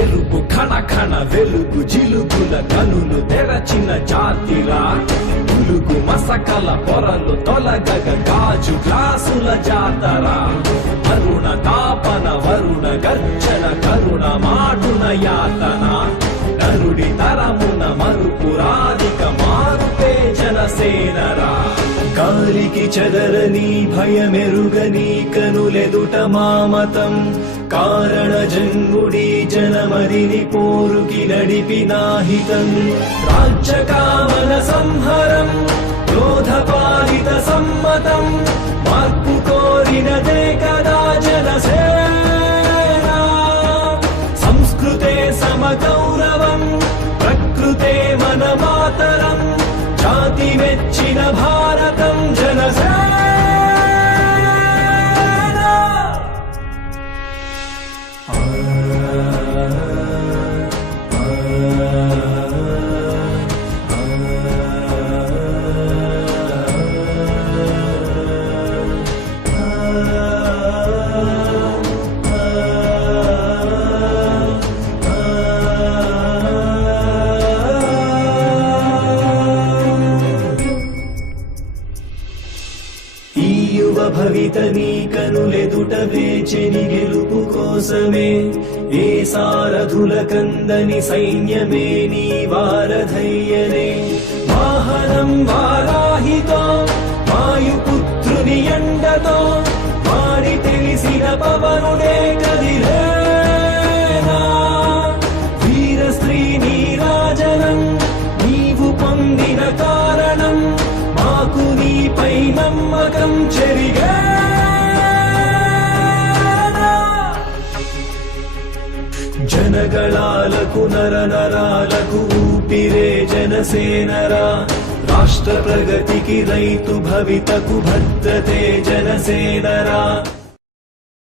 గెలుపు ఖణ ఖణ వెలుగు జిలుగుల కనులు తెరచిన జాతిరా పులుగు మసకల పొరలు తొలగగ గాజు గ్లాసుల జాతరా అరుణ తాపన వరుణ గర్జన కరుణ మాటున యాతన నరుడి తరమున మరుపురాధిక మారుపే జనసేనరా గాలికి చెదరని భయమెరుగని కనులెదుట మామతం కారణ జన్ముడి జనమదిని పోరుకి నడిపినాహితం రాజ్యకామన సంహరం క్రోధపాలిత సమ్మతం మార్పు కోరినదే కదా జనసేన సంస్కృతే సమగౌరవం ప్రకృతే మన మాతరం జాతి మెచ్చిన భారతం జనసేన భవిత నీ కనులెదుట వేచెని గెలుపు కోసమే ఏ సారథుల కందని సైన్యమే నీ వారధయ్యనే వాహనం వారాహితో వాయుపుత్రుని ఎండతో వారి తెలిసిన పవనుడే కదిలేనా వీర స్త్రీ నీరాజనం నీవు పొందిన కారణం మాకు నీపై నమ్మకం చెరిగా జనగళాలకు నరనరాలకు ఊపిరే జనసేనరా రాష్ట్ర ప్రగతికి రైతు భవితకు భద్రతే జనసేనరా